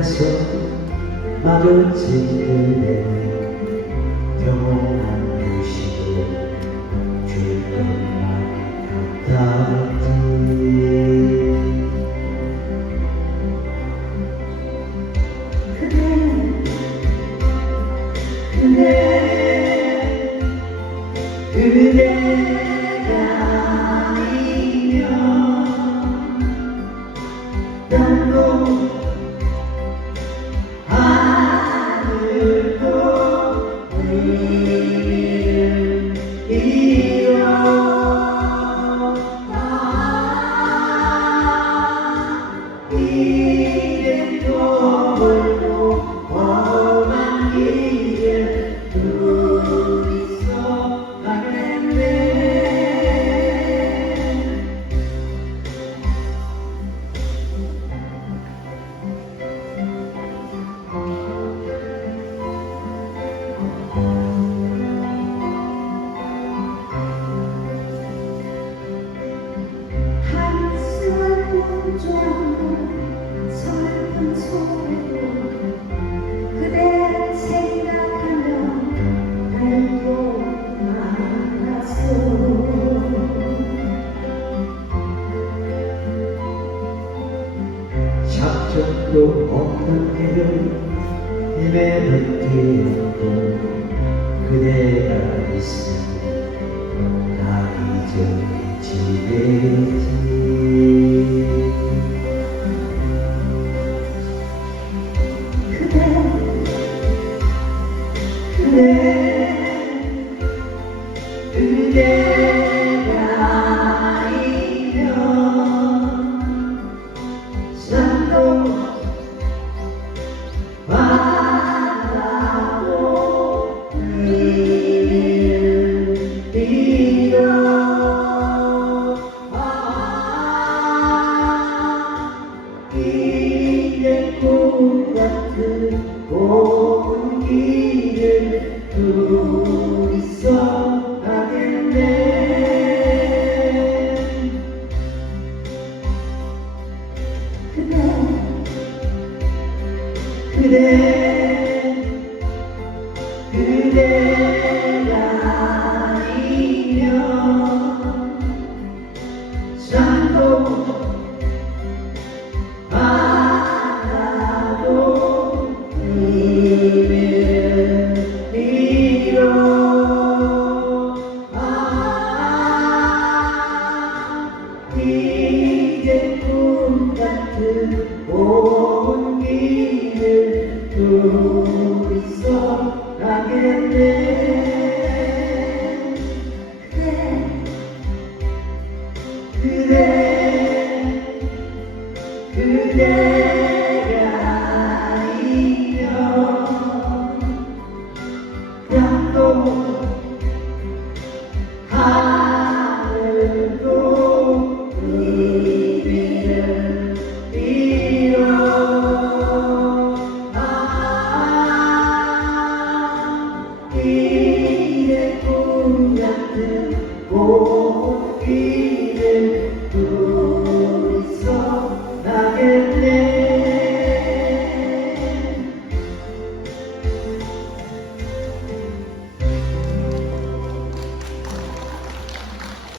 걸으면서 마주친 그대 평온한 휴식을 줄 것만 같았지. 그대가 아니면 땅도 하늘도 의미를 잃어 이제 또 멀고 험한 길을 둘이서 가겠네. 설픈 소리도 그대를 생각하며 날도 많았어. 작전도 없는 길을 헤매던 그대가 있으니 다 잊어지겠지. 그대가 아니면 산도 바다도 의미를 잃어 이제 꿈 같은 온 길을 둘이서 가겠네. 그대가 아니면 산도 바다도 의미를 잃어 이제 꿈 같은 온 길을 둘이서 가겠네. 그대가 아니면 땅도 하늘도 의미를 잃어 이제 꿈 같은